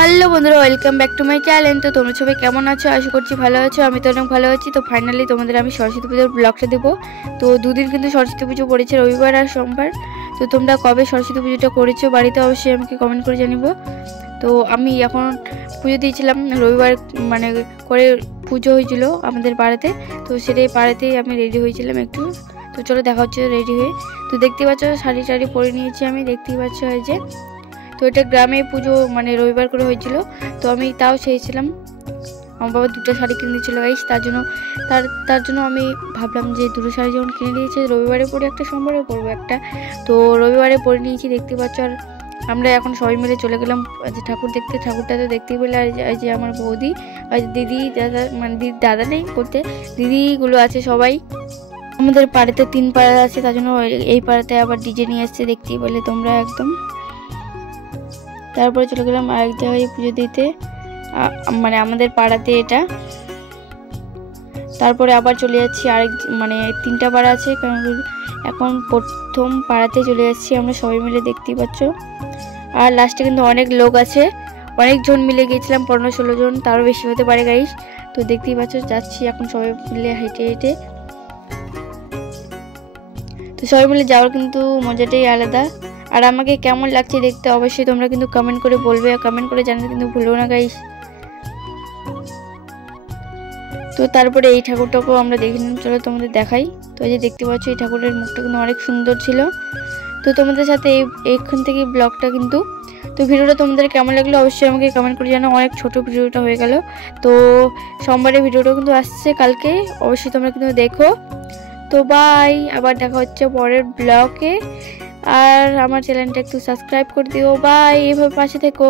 Hello বন্ধুরা, welcome back to my channel. তো তোমরা সবাই কেমন আছো? আশা করছি ভালো আছো। আমি তো অনেক ভালো আছি। তো ফাইনালি তোমাদের আমি সরস্বতী পুজোর ব্লগটা দেবো। তো দুদিন কিন্তু সরস্বতী পুজো পড়েছে, রবিবার আর সোমবার। তো তোমরা কবে সরস্বতী পুজোটা করেছো বাড়িতে অবশ্যই আমাকে কমেন্ট করে জানিবো। তো আমি এখন পুজো দিয়েছিলাম রবিবার, মানে করে পুজো হয়েছিল আমাদের পাড়াতে। তো সেটাই পাড়াতেই আমি রেডি হয়েছিলাম একটু। তো চলো দেখা হচ্ছে রেডি হয়ে। তো দেখতেই পাচ্ছ শাড়ি টাড়ি পরে নিয়েছি আমি, দেখতেই পাচ্ছ এই যে। তো এটা গ্রামে পুজো মানে রবিবার করে হয়েছিল। তো আমি তাও চেয়েছিলাম, আমার বাবা দুটো শাড়ি কিনে দিয়েছিল গাইস। তার জন্য আমি ভাবলাম যে দুটো শাড়ি যখন কিনে দিয়েছে, রবিবারে পরে একটা, সোমবারে পরবো একটা। তো রবিবারে পরে নিয়েছি, দেখতে পাচ্ছ। আর আমরা এখন সবাই মিলে চলে গেলাম যে ঠাকুর দেখতে। ঠাকুরটা তো দেখতেই পেলে। আর এই যে আমার বৌদি আর দিদি দাদা, মানে দিদি দাদা নেই বলতে, দিদিগুলো আছে সবাই। আমাদের পাড়াতে 3 পাড়া আছে, তার জন্য এই পাড়াতে আবার ডিজে নিয়ে আসছে, দেখতেই পেলে তোমরা একদম। তারপরে চলে গেলাম আরেক জায়গায় পুজো দিতে, মানে আমাদের পাড়াতে এটা। তারপরে আবার চলে যাচ্ছি আরেক, মানে 3টা পাড়া আছে, কারণ এখন প্রথম পাড়াতে চলে যাচ্ছি আমরা সবাই মিলে, দেখতেই পাচ্ছ। আর লাস্টে কিন্তু অনেক লোক আছে, অনেক জন মিলে গিয়েছিলাম, 15-16 জন, তারও বেশি হতে পারে গাইস। তো দেখতেই পাচ্ছ যাচ্ছি এখন সবাই মিলে হেঁটে হেঁটে। তো সবাই মিলে যাওয়ার কিন্তু মজাটাই আলাদা। আর আমাকে কেমন লাগছে দেখতে অবশ্যই তোমরা কিন্তু কমেন্ট করে বলবে, আর কমেন্ট করে জানাতে কিন্তু ভুলো না গাইস। তো তারপরে এই ঠাকুরটাকেও আমরা দেখে নিলাম, চলো তোমাদের দেখাই। তো এই যে দেখতে পাচ্ছ এই ঠাকুরের মুখটা কিন্তু অনেক সুন্দর ছিল। তো তোমাদের সাথে এইখান থেকে ব্লগটা কিন্তু। তো ভিডিওটা তোমাদের কেমন লাগলো অবশ্যই আমাকে কমেন্ট করে জানাও। অনেক ছোট ভিডিওটা হয়ে গেল। তো সোমবারের ভিডিওটা কিন্তু আসছে কালকে, অবশ্যই তোমরা কিন্তু দেখো। তো বাই, আবার দেখা হচ্ছে পরের ব্লগে। আর আমার চ্যানেলটা একটু সাবস্ক্রাইব করে দিও। বাই, এভাবে পাশে থেকো।